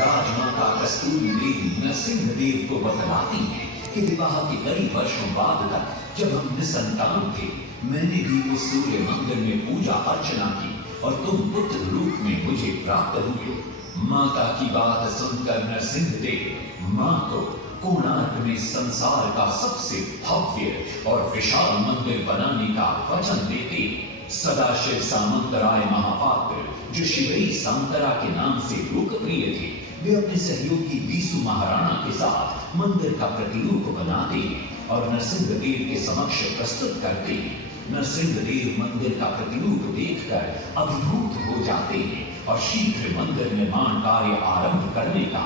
राजमाता कस्तूरी देवी नरसिंह देव को बतलाती हैं कि विवाह के कई वर्षों बाद तक जब हम निसंतान थे, मैंने भी उस सूर्य मंदिर में पूजा अर्चना की और तुम पुत्र रूप में मुझे प्राप्त हुए। माता की बात सुनकर नरसिंह देव मां को कोणार्क में संसार का सबसे भव्य और विशाल मंदिर बनाने का वचन देते। सदाशिव सामंतराय महापात्र, जो शिवई सांतरा के नाम से लोकप्रिय थे, वे अपने सहयोगी बीसू महाराणा के साथ मंदिर का प्रतिरूप बनाते और नरसिंह देव के समक्ष प्रस्तुत करते। नरसिंह देव मंदिर का प्रतिरूप देखकर अभिभूत हो जाते हैं और शीघ्र मंदिर निर्माण कार्य आरंभ करने का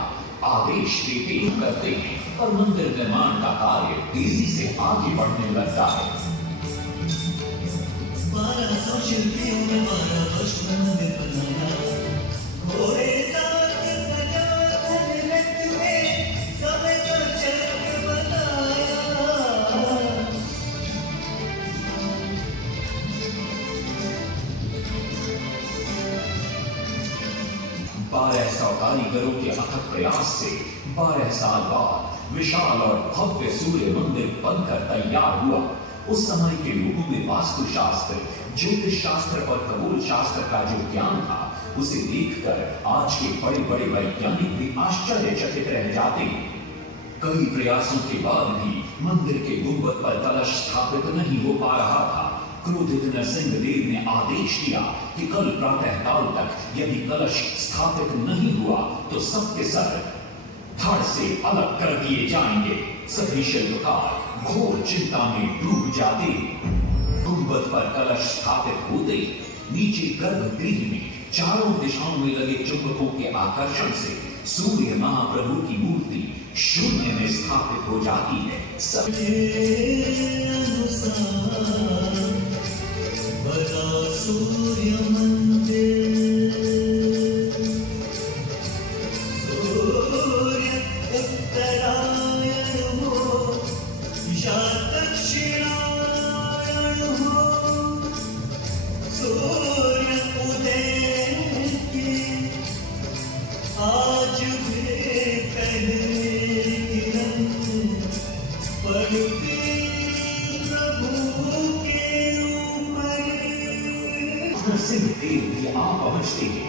आदेश देते करते हैं और मंदिर निर्माण का कार्य तेजी से आगे बढ़ने लगता है। शिल्पियों ने 12 वर्ष में मंदिर बनाया, घोड़े साथ सजा कर रथ में समय का चक्र बनाया। 1200 कारीगरों के अथक प्रयास से 12 साल बाद विशाल और भव्य सूर्य मंदिर बनकर तैयार हुआ। उस समय के लोगों में वास्तुशास्त्र, ज्योतिष शास्त्र और खगोल शास्त्र का जो ज्ञान था, उसे देखकर आज के बड़े बड़े वैज्ञानिक भी आश्चर्यचकित रह जाते हैं। कई प्रयासों के बाद भी मंदिर के गुंबद पर कलश स्थापित नहीं हो पा रहा था। क्रोधित नरसिंह देव ने आदेश दिया कि कल प्रातः काल तक यदि कलश स्थापित नहीं हुआ तो सबके सर धड़ से अलग कर दिए जाएंगे। सभी शिल्पकार घोर चिंता में डूब जाते। गुंबद पर कलश स्थापित होते नीचे गर्भगृह में चारों दिशाओं में लगे चुंबकों के आकर्षण से सूर्य महाप्रभु की मूर्ति शून्य में स्थापित हो जाती है। बड़ा सूर्य मंदिर, सूर्य उत्तरायण हो या दक्षिणायण हो, सूर्य उदय के आज भी पहले किरण पड़ती प्रभु के ऊपर। नरसिंह देव भी आ पहुंचते हैं।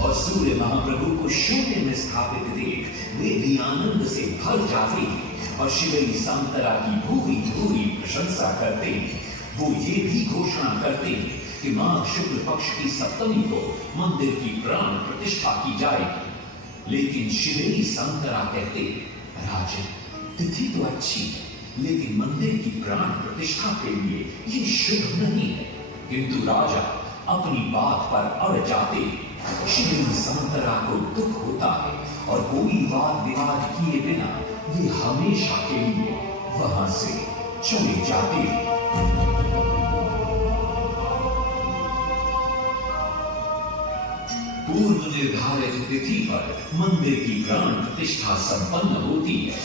और सूर्य महाप्रभु को शून्य में स्थापित देख वे भी आनंद से भर जाते हैं और शिवई सांतरा की भूरी भूरी प्रशंसा करते हैं। वो ये भी घोषणा करते हैं कि माघ शुक्ल पक्ष की सप्तमी को मंदिर की प्राण प्रतिष्ठा की जाएगी। लेकिन शिवई सांतरा कहते, राजन, तिथि तो अच्छी है, लेकिन मंदिर की प्राण प्रतिष्ठा के लिए ये शुभ नहीं है। किंतु राजा अपनी बात पर अड़ जाते। शिवई सांतरा को दुख होता है और कोई वाद विवाद किए बिना वे हमेशा के लिए वहां से चले जाते। पूर्व निर्धारित तिथि पर मंदिर की प्राण प्रतिष्ठा संपन्न होती है।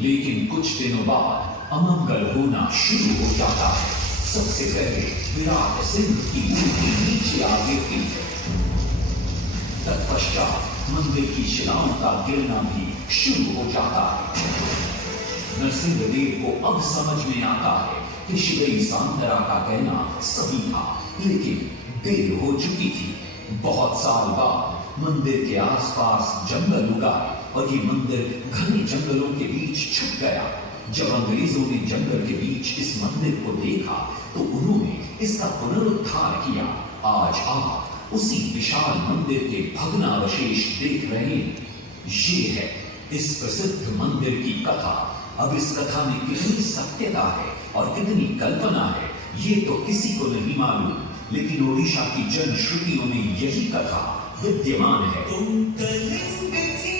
लेकिन कुछ दिनों बाद अमंगल होना शुरू हो जाता है। सबसे पहले विराट सिंह की मूर्ति नीचे आ गिरती है। तत्पश्चात मंदिर की शिलाओं का गिरना भी शुरू हो जाता है। नरसिंह देव को अब समझ में आता है कि शिवई सांतरा का कहना सही था, लेकिन देर हो चुकी थी। बहुत साल बाद मंदिर के आसपास जंगल उगा और ये मंदिर घने जंगलों के बीच छुप गया। जब अंग्रेजों ने जंगल के बीच इस मंदिर को देखा तो उन्होंने इसका पुनरुद्धार किया। आज आप उसी विशाल मंदिर के भग्नावशेष देख रहे हैं। ये है इस प्रसिद्ध मंदिर की कथा। अब इस कथा में कितनी सत्यता है और कितनी कल्पना है, ये तो किसी को नहीं मालूम, लेकिन ओडिशा की जनश्रुतियों में यही कथा विद्यमान है। तुम कलिंग की